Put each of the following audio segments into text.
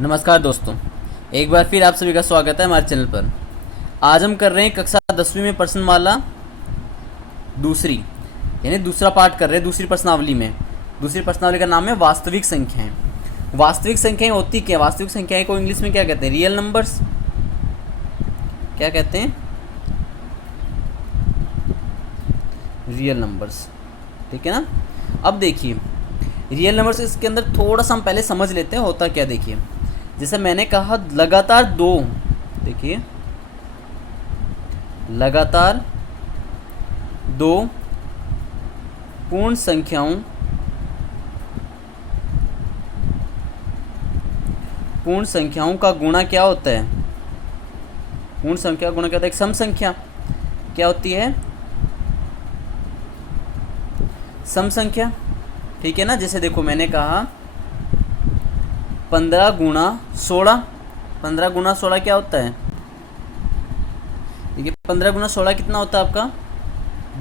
नमस्कार दोस्तों, एक बार फिर आप सभी का स्वागत है हमारे चैनल पर। आज हम कर रहे हैं कक्षा 10वीं में प्रश्नमाला दूसरी, यानी दूसरा पार्ट कर रहे हैं दूसरी प्रश्नावली में। दूसरी प्रश्नावली का नाम है वास्तविक संख्याएं। वास्तविक संख्याएं होती क्या? वास्तविक संख्याएं को इंग्लिश में क्या कहते हैं? Real numbers. क्या कहते हैं? Real numbers. ठीक है ना। अब देखिए, रियल नंबर्स इसके अंदर थोड़ा सा हम पहले समझ लेते हैं होता क्या। देखिए, जैसे मैंने कहा लगातार दो, देखिए लगातार दो पूर्ण संख्याओं का गुणा क्या होता है? पूर्ण संख्या का गुणा क्या होता है? एक सम संख्या क्या होती है? सम संख्या। ठीक है ना। जैसे देखो, मैंने कहा 15 गुणा 16। 15 गुणा 16 क्या होता है? देखिए 15 गुणा 16 कितना होता है आपका?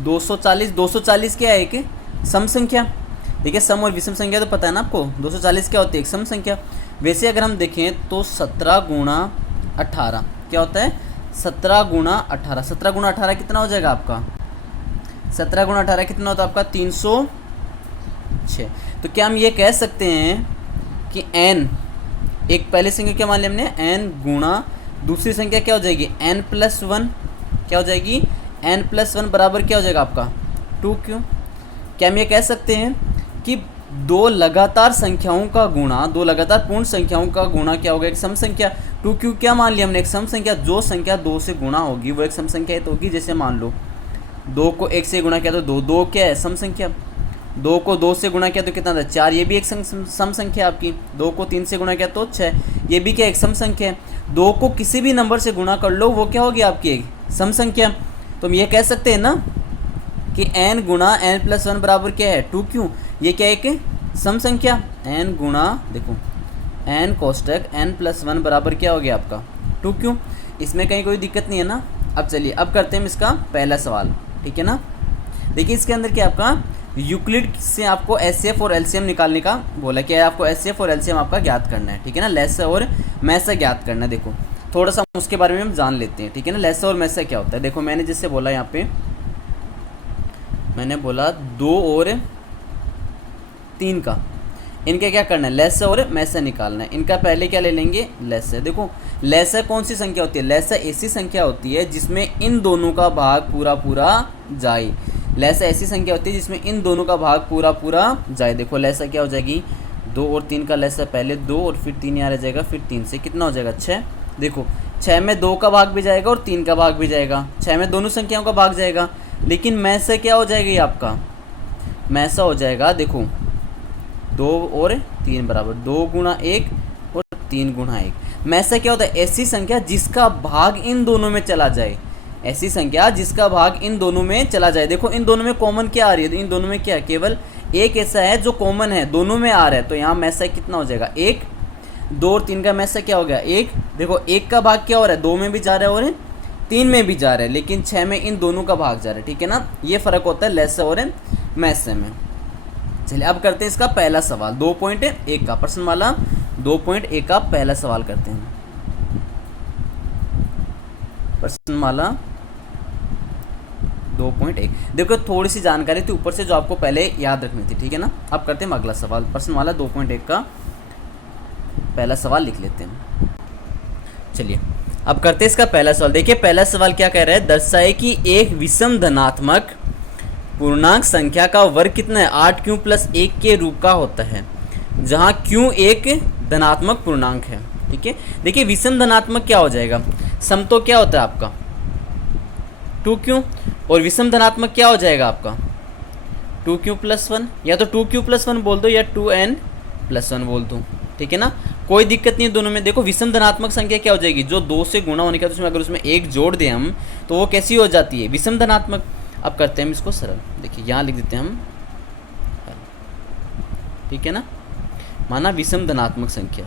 240। 240 क्या है? एक सम संख्या। देखिए, सम और विषम संख्या तो पता है ना आपको। 240 क्या होती है? एक सम संख्या। वैसे अगर हम देखें तो 17 गुणा 18 क्या होता है? 17 गुणा 18। 17 गुणा 18 कितना हो जाएगा आपका? 17 गुणा 18 कितना होता है आपका? 306। तो क्या हम ये कह सकते हैं कि n, एक पहली संख्या क्या मान लिया हमने? n गुणा दूसरी संख्या क्या हो जाएगी? n+1। क्या हो जाएगी? n+1 बराबर क्या हो जाएगा आपका? 2q। क्या हम ये कह सकते हैं कि दो लगातार संख्याओं का गुणा, दो लगातार पूर्ण संख्याओं का गुणा क्या होगा? एक सम संख्या। 2q क्या मान लिया हमने? एक सम संख्या। जो संख्या 2 से गुणा होगी वो एक सम संख्या तो होगी। जैसे मान लो 2 को 1 से गुणा किया तो 2, 2 क्या है? सम संख्या। 2 को 2 से गुणा किया तो कितना था? 4, ये भी एक सम संख्या आपकी। 2 को 3 से गुणा किया तो 6, ये भी क्या? एक सम संख्या है। 2 को किसी भी नंबर से गुणा कर लो, वो क्या होगी आपकी? एक सम संख्या। तो हम ये कह सकते हैं ना कि n गुणा n+1 बराबर क्या है? 2q। ये क्या है? एक सम संख्या। n गुणा, देखो n कोष्टक n+1 बराबर क्या हो गया आपका? 2q। इसमें कहीं कोई दिक्कत नहीं है ना। अब चलिए, अब करते हैं हम इसका पहला सवाल। ठीक है ना। देखिए, इसके अंदर क्या आपका यूक्लिड से आपको एचसीएफ और एलसीएम निकालने का बोला। क्या है? आपको एचसीएफ और एलसीएम आपका ज्ञात करना है। ठीक है ना। लेसा और मैसा ज्ञात करना है। देखो थोड़ा सा उसके बारे में हम जान लेते हैं। ठीक है ना। लेसा और मैसा क्या होता है? देखो, मैंने जिससे बोला, यहाँ पे मैंने बोला 2 और 3 का, इनका क्या करना है? लेसा और मैसा निकालना है। इनका पहले क्या ले लेंगे? लेसा। देखो, लेसा कौन सी संख्या होती है? लेसा ऐसी संख्या होती है जिसमें इन दोनों का भाग पूरा पूरा जाए। लेसा ऐसी संख्या होती है जिसमें इन दोनों का भाग पूरा पूरा जाए। देखो, लेसा क्या हो जाएगी? 2 और 3 का लेसा, पहले 2 और फिर 3 यहाँ रह जाएगा, फिर 3 से कितना हो जाएगा? 6। देखो, 6 में 2 का भाग भी जाएगा और 3 का भाग भी जाएगा। 6 में दोनों संख्याओं का भाग जाएगा। लेकिन मैसा क्या हो जाएगा? ये आपका मैसा हो जाएगा, देखो 2 और 3 बराबर 2 गुणा 1 और 3 गुणा 1। मैसा क्या होता है? ऐसी संख्या जिसका भाग इन दोनों में चला जाए। ऐसी संख्या जिसका भाग इन दोनों में चला जाए। देखो, इन दोनों में कॉमन क्या आ रही है? तो इन दोनों में क्या? केवल एक ऐसा है जो कॉमन है, दोनों में आ रहा है। तो यहाँ मैसा कितना हो जाएगा? 1। 2 और 3 का मैसा क्या हो गया? 1। देखो, 1 का भाग क्या हो रहा है? 2 में भी जा रहा है और 3 में भी जा रहा है, लेकिन 6 में इन दोनों का भाग जा रहा है। ठीक है ना। ये फर्क होता है लेसा और मैसे में। चलिए, अब करते हैं इसका पहला सवाल। 2.1 का प्रश्नमाला 2.1 का पहला सवाल करते हैं। प्रश्नमाला 2.1। देखो, थोड़ी सी जानकारी थी ऊपर से जो आपको पहले याद रखनी थी। ठीक है ना। अब करते हैं अगला सवाल। प्रश्नमाला 2.1 का पहला सवाल लिख लेते हैं। चलिए, अब करते हैं इसका पहला सवाल। देखिए, पहला सवाल क्या कह रहा है? दर्शाए कि एक विषम धनात्मक पूर्णांक संख्या का वर्ग कितना है? 8q + 1 के रूप का होता है, जहाँ q एक धनात्मक पूर्णांक है। ठीक है। देखिए, विषम धनात्मक क्या हो जाएगा? सम तो क्या होता है आपका? 2q। और विषम धनात्मक क्या हो जाएगा आपका? 2q + 1। या तो 2q + 1 बोल दो या 2n+1 बोल दो। ठीक है ना। कोई दिक्कत नहीं है दोनों में। देखो, विषम धनात्मक संख्या क्या हो जाएगी? जो 2 से गुणा होने का, तो उसमें अगर उसमें 1 जोड़ दें हम तो वो कैसी हो जाती है? विषम धनात्मक। अब करते हैं हम इसको सरल। देखिए, यहाँ लिख देते हैं हम। ठीक है ना। माना विषम धनात्मक संख्या,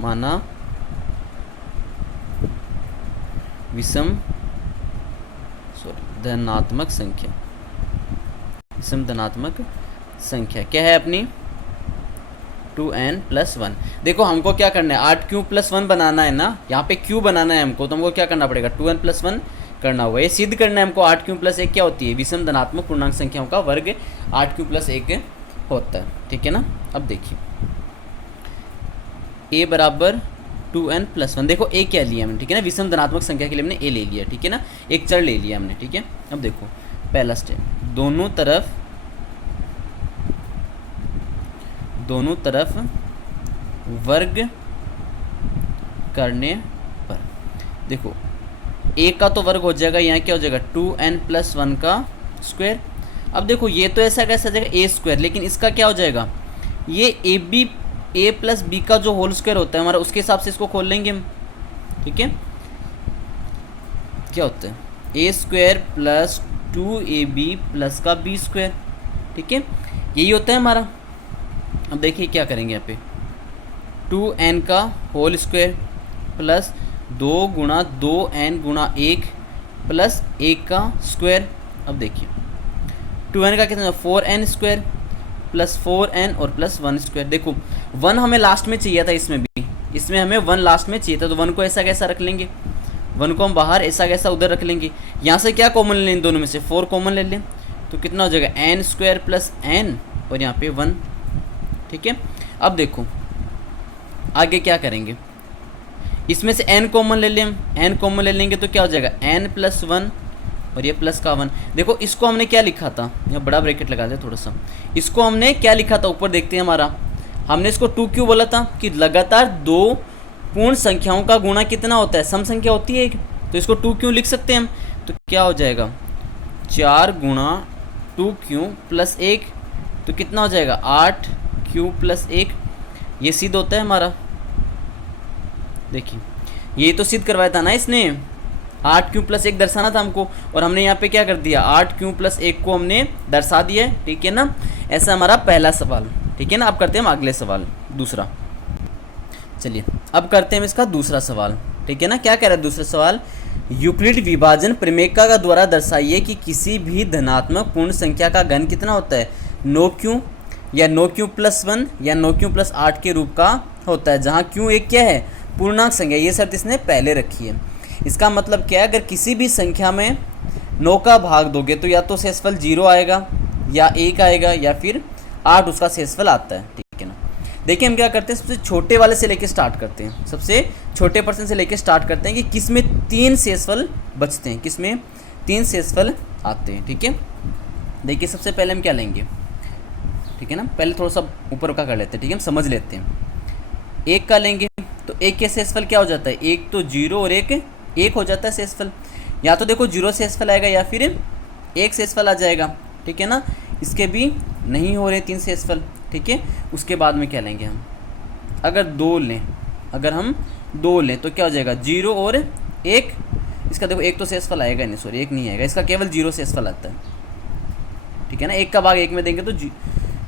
माना विषम धनात्मक संख्या। विषम धनात्मक संख्या क्या है अपनी? 2n+1। देखो हमको क्या करना है, 8q+1 बनाना है ना, यहाँ पे q बनाना है हमको, तो हमको क्या करना पड़ेगा, 2n+1 करना होगा। ये सिद्ध करना है हमको 8q+1 क्या होती है, विषम धनात्मक पूर्णांक संख्याओं का वर्ग 8q+1 होता है, ठीक है ना। अब देखिए a बराबर 2n+1, देखो a क्या लिया हमने, ठीक है ना, विषम धनात्मक संख्या के लिए हमने a ले लिया, ठीक है ना, एक चर ले लिया हमने, ठीक है। अब देखो पहला स्टेप, दोनों तरफ वर्ग करने पर, देखो a का तो वर्ग हो जाएगा, यहाँ क्या हो जाएगा 2n+1 का स्क्वायर। अब देखो ये तो ऐसा कैसा आ जाएगा a², लेकिन इसका क्या हो जाएगा, ये a+b का जो होल स्क्वायर होता है हमारा, उसके हिसाब से इसको खोल लेंगे हम, ठीक है। क्या होता है a² + 2ab + का b², ठीक है, यही होता है हमारा। अब देखिए क्या करेंगे यहाँ पे, 2n का whole square plus 2 × 2n × 1 plus 1 का स्क्वायर। अब देखिए 2n का कितना, 4n² प्लस 4n और प्लस 1²। देखो 1 हमें लास्ट में चाहिए था, इसमें भी, इसमें हमें 1 लास्ट में चाहिए था, तो 1 को ऐसा कैसा रख लेंगे, 1 को हम बाहर ऐसा कैसा उधर रख लेंगे। यहाँ से क्या कॉमन ले लें, दोनों में से 4 कॉमन ले लें, तो कितना हो जाएगा n² प्लस n और यहाँ पे 1, ठीक है। अब देखो आगे क्या करेंगे, इसमें से n कॉमन ले लें, n कॉमन ले लेंगे तो क्या हो जाएगा n+1 और ये प्लस का 1। देखो इसको हमने क्या लिखा था, यहाँ बड़ा ब्रैकेट लगा दे थोड़ा सा, इसको हमने क्या लिखा था, ऊपर देखते हैं हमारा, हमने इसको 2q बोला था कि लगातार 2 पूर्ण संख्याओं का गुणा कितना होता है, सम संख्या होती है एक, तो इसको 2q लिख सकते हैं हम। तो क्या हो जाएगा 4 × 2q + 1, तो कितना हो जाएगा 8q + 1, ये सिद्ध होता है हमारा। देखिए ये तो सिद्ध करवाया था ना इसने, 8q + 1 दर्शाना था हमको, और हमने यहाँ पे क्या कर दिया 8q + 1 को हमने दर्शा दिया है, ठीक है ना। ऐसा हमारा पहला सवाल, ठीक है ना। अब करते हैं हम अगले सवाल, दूसरा। चलिए अब करते हैं हम इसका दूसरा सवाल, ठीक है ना। क्या कह रहा है दूसरा सवाल, यूक्लिड विभाजन प्रमेयिका का द्वारा दर्शाइए कि किसी भी धनात्मक पूर्ण संख्या का घन कितना होता है, 9q या 9q + 1 या 9q + 8 के रूप का होता है, जहाँ q एक क्या है, पूर्णांक संख्या। ये शर्त इसने पहले रखी है। इसका मतलब क्या है, अगर किसी भी संख्या में 9 का भाग दोगे तो या तो शेषफल 0 आएगा या 1 आएगा या फिर 8 उसका शेषफल आता है, ठीक है ना। देखिए हम क्या करते हैं, सबसे छोटे वाले से लेके स्टार्ट करते हैं, सबसे छोटे % से लेके स्टार्ट करते हैं कि किस में 3 शेषफल बचते हैं, किस में 3 शेषफल आते हैं, ठीक है। देखिए सबसे पहले हम क्या लेंगे, ठीक है ना, पहले थोड़ा सा ऊपर का कर लेते हैं, ठीक है, हम समझ लेते हैं। 1 का लेंगे तो 1 के शेषफल क्या हो जाता है, 1 तो 0 और 1 हो जाता है शेषफल, या तो देखो 0 शेषफल आएगा या फिर 1 शेषफल आ जाएगा, ठीक है ना। इसके भी नहीं हो रहे 3 शेषफल, ठीक है। उसके बाद में क्या लेंगे हम, अगर हम 2 लें तो क्या हो जाएगा 0 और 1, इसका देखो 1 तो शेषफल आएगा नहीं, सॉरी 1 नहीं आएगा, इसका केवल 0 शेषफल आता है, ठीक है ना। 1 का भाग 1 में देंगे तो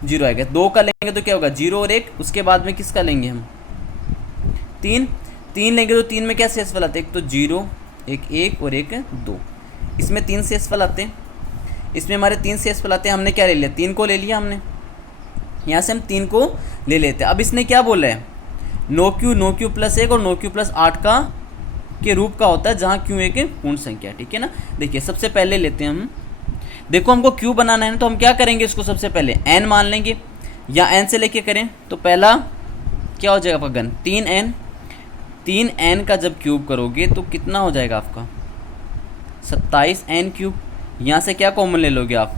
0 आएगा। 2 का लेंगे तो क्या होगा 0 और 1, उसके बाद में किसका लेंगे हम 3 लेंगे तो 3 में क्या शेषफल आते हैं, एक तो 0, एक 1 और एक 2, इसमें 3 शेषफल आते हैं, इसमें हमारे 3 शेषफल आते हैं। हमने क्या ले लिया, 3 को ले लिया हमने, यहाँ से हम 3 को ले लेते हैं। अब इसने क्या बोला है, 9q + 1 और 9q + 8 का के रूप का होता है, जहाँ q एक पूर्ण संख्या है, ठीक है ना। देखिए सबसे पहले लेते हैं हम, देखो हमको q बनाना है ना, तो हम क्या करेंगे, इसको सबसे पहले n मान लेंगे, या n से लेके करें तो पहला क्या हो जाएगा आपका घन 3n का जब क्यूब करोगे तो कितना हो जाएगा आपका 27n³। यहाँ से क्या कॉमन ले लोगे आप,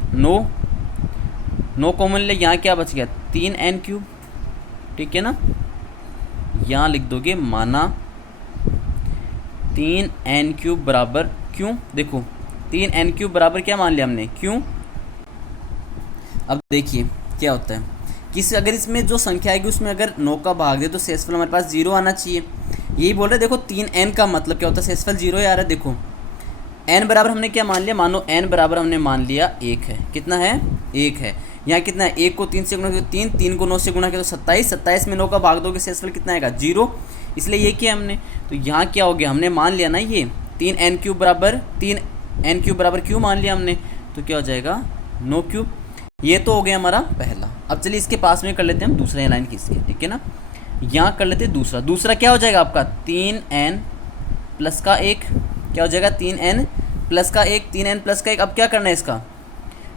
9 कॉमन ले, यहाँ क्या बच गया 3n³, ठीक है ना। यहाँ लिख दोगे माना 3n³ बराबर क्यों, देखो 3n³ बराबर क्या मान लिया हमने, क्यों। अब देखिए क्या होता है, अगर इसमें जो संख्या आएगी उसमें अगर 9 का भाग दे तो शेषफल हमारे पास 0 आना चाहिए। यही बोल रहे देखो 3n का मतलब क्या होता है, शेषफल 0 ही आ रहा है। देखो n बराबर हमने क्या मान लिया, मानो n बराबर हमने मान लिया 1 है, कितना है 1 है। यहाँ कितना है, 1 को 3 से गुणा किया 3 को 9 से गुणा किया तो 27 में 9 का भाग दोगे शेषफल कितना आएगा 0, इसलिए ये किया हमने। तो यहाँ क्या हो गया, हमने मान लिया ना ये 3n³ बराबर क्यों मान लिया हमने, तो क्या हो जाएगा 9³। ये तो हो गया हमारा पहला। अब चलिए इसके पास में कर लेते हैं हम दूसरा लाइन खींच के, ठीक है ना। यहाँ कर लेते हैं दूसरा। दूसरा क्या हो जाएगा आपका 3n प्लस का 1, क्या हो जाएगा 3n प्लस का 1, 3n प्लस का 1। अब क्या करना है, इसका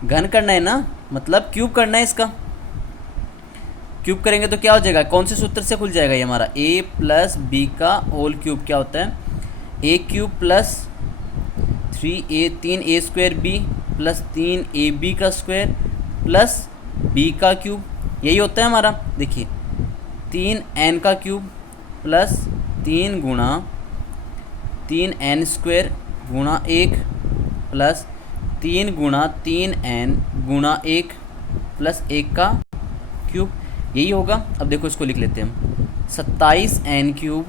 घन करना है ना, मतलब क्यूब करना है इसका। क्यूब करेंगे तो क्या हो जाएगा, कौन से सूत्र से खुल जाएगा ये हमारा, a प्लस बी का होल क्यूब क्या होता है, a cube plus 3a square b plus 3ab का स्क्वायर प्लस b का क्यूब, यही होता है हमारा। देखिए 3n का क्यूब प्लस 3 गुणा 3n स्क्वायर गुणा 1 प्लस 3 गुणा 3n गुणा 1 प्लस 1 का क्यूब, यही होगा। अब देखो इसको लिख लेते हैं हम 27n क्यूब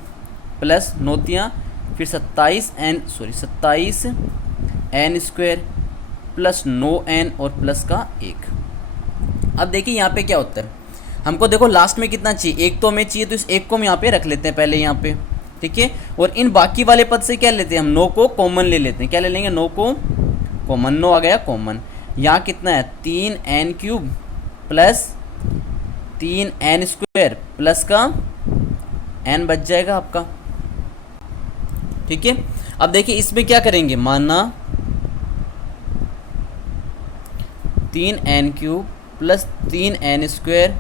प्लस नोतियाँ, फिर 27n स्क्वायर प्लस 9n और प्लस का 1। अब देखिए यहाँ पे क्या होता है, हमको देखो लास्ट में कितना चाहिए, एक तो हमें चाहिए, तो इस एक को हम यहाँ पे रख लेते हैं पहले यहाँ पे, ठीक है। और इन बाकी वाले पद से क्या लेते हैं हम, 9 को कॉमन ले लेते हैं। क्या ले लेंगे, 9 को कॉमन, 9 आ गया कॉमन। यहाँ कितना है 3n cube plus 3n square plus का n बच जाएगा आपका, ठीक है। अब देखिए इसमें क्या करेंगे, माना 3n cube plus 3n square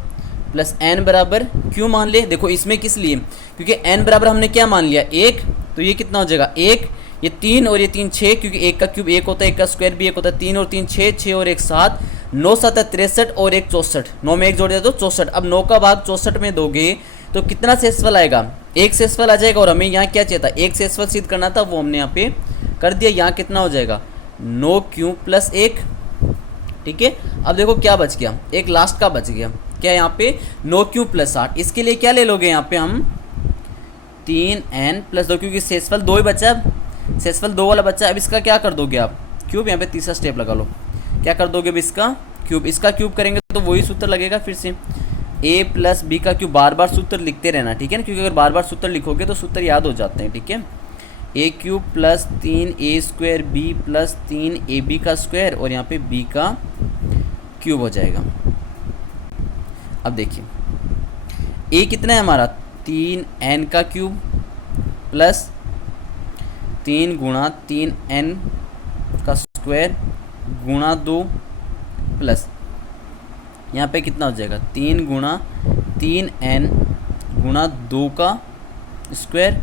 plus n बराबर क्यों मान ले, देखो इसमें किस लिए, क्योंकि n बराबर हमने क्या मान लिया 1, तो ये कितना हो जाएगा 1, ये 3 और ये 3 6, क्योंकि 1 का क्यूब 1 होता है, 1 का स्क्वायर भी 1 होता है। 3 और 3 6, 6 और 1 7, 9 7 63 और 1 64, 9 में 1 जोड़ दिया तो 64। अब 9 का भाग 64 में दोगे तो कितना शेषफल आएगा, 1 शेषफल आ जाएगा। और हमें यहाँ क्या चाहिए था, 1 शेषफल सिद्ध करना था, वो हमने यहाँ पे कर दिया। यहाँ कितना हो जाएगा 9 क्यूब प्लस 1, ठीक है। अब देखो क्या बच गया, एक लास्ट का बच गया, क्या यहाँ पे 9 क्यूब प्लस 8। इसके लिए क्या ले लोगे यहाँ पे हम 3n प्लस 2, क्योंकि शेषफल 2 ही बचा, अब शेषफल 2 वाला बच्चा। अब इसका क्या कर दोगे आप, क्यूब। यहाँ पे तीसरा स्टेप लगा लो, क्या कर दोगे अब इसका क्यूब। इसका क्यूब करेंगे तो वही सूत्र लगेगा फिर से, a प्लस बी का क्यूब। बार बार सूत्र लिखते रहना, ठीक है ना, क्योंकि अगर बार बार सूत्र लिखोगे तो सूत्र याद हो जाते हैं, ठीक है। a cube plus 3a square b plus 3ab का स्क्वायर और यहाँ पे b का क्यूब हो जाएगा। अब देखिए a कितना है हमारा 3n का क्यूब प्लस 3 गुणा 3n का स्क्वायर गुणा 2 प्लस यहाँ पे कितना हो जाएगा 3 गुणा 3n गुणा 2 का स्क्वायर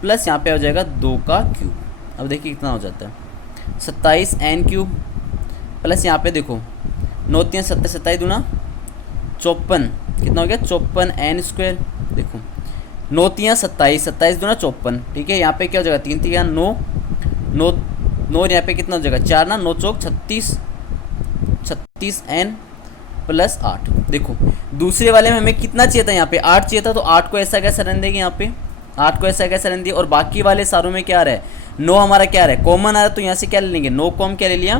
प्लस यहाँ पे हो जाएगा 2 का क्यूब। अब देखिए कितना हो जाता है 27n क्यूब प्लस यहाँ पे देखो 9 3 27, 27 दूना 54, कितना हो गया 54n स्क्वायर। देखो 9 3 27, 27 दूना 54, ठीक है। यहाँ पे क्या हो जाएगा 3 3 9 9 9, यहाँ पे कितना हो जाएगा 4 ना 9 चौक 36, 36n प्लस 8। देखो दूसरे वाले में हमें कितना चाहिए था, यहाँ पे 8 चाहिए था, तो 8 को ऐसा कैसे रन देंगे, यहाँ पे 8 को ऐसा कैसे रन दिया। और बाकी वाले सारों में क्या आ रहा है 9 हमारा क्या आ रहा है कॉमन आ रहा है, तो यहाँ से क्या ले लेंगे 9 को हम क्या ले लिया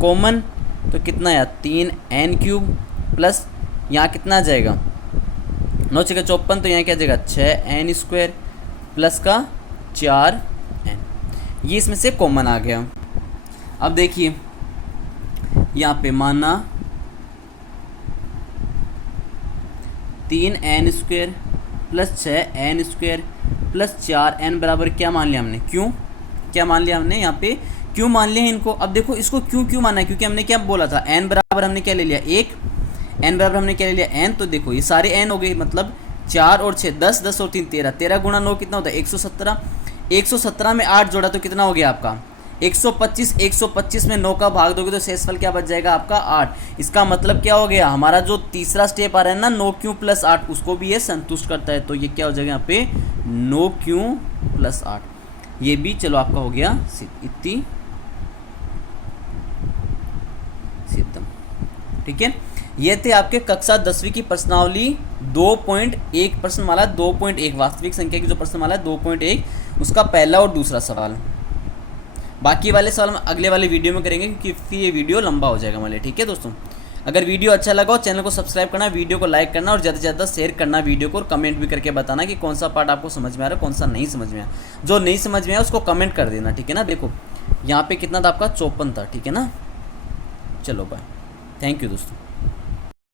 कॉमन, तो कितना आया 3n क्यूब प्लस यहाँ कितना आ जाएगा 9 6 54, तो यहाँ क्या आ जाएगा 6n स्क्वायर प्लस का 4n, ये इसमें से कॉमन आ गया। अब देखिए यहाँ पे माना 3n square plus 6n square plus 4n बराबर क्या मान लिया हमने, क्यों क्या मान लिया हमने, यहाँ पे क्यों मान लिया इनको। अब देखो इसको क्यों माना है, क्योंकि हमने क्या बोला था n बराबर हमने क्या ले लिया 1, n बराबर हमने क्या ले लिया n, तो देखो ये सारे n हो गए, मतलब 4 और 6 10, 10 और 3 13, 13 गुणा 9 कितना होता है 117, 117 में 8 जोड़ा तो कितना हो गया आपका 125, 125 में 9 का भाग दोगे तो शेषफल क्या बच जाएगा आपका 8। इसका मतलब क्या हो गया, हमारा जो तीसरा स्टेप आ रहा है ना 9 क्यू प्लस 8, उसको भी ये संतुष्ट करता है, तो ये क्या हो जाएगा यहाँ पे 9 क्यू प्लस 8, ये भी चलो आपका हो गया इतनी सिद्धम, ठीक है। ये थे आपके कक्षा 10वीं की प्रश्नावली 2.1 प्रश्नमाला 2.1 वास्तविक संख्या की जो प्रश्नमाला है 2.1 उसका पहला और दूसरा सवाल। बाकी वाले सवाल हम अगले वाले वीडियो में करेंगे क्योंकि फिर ये वीडियो लंबा हो जाएगा हमारे, ठीक है दोस्तों। अगर वीडियो अच्छा लगा हो चैनल को सब्सक्राइब करना, वीडियो को लाइक करना और ज़्यादा से ज़्यादा शेयर करना वीडियो को, और कमेंट भी करके बताना कि कौन सा पार्ट आपको समझ में आ रहा है कौन सा नहीं समझ में आया। जो नहीं समझ में आया उसको कमेंट कर देना, ठीक है ना। देखो यहाँ पे कितना था आपका 54 था, ठीक है ना। चलो बाय, थैंक यू दोस्तों।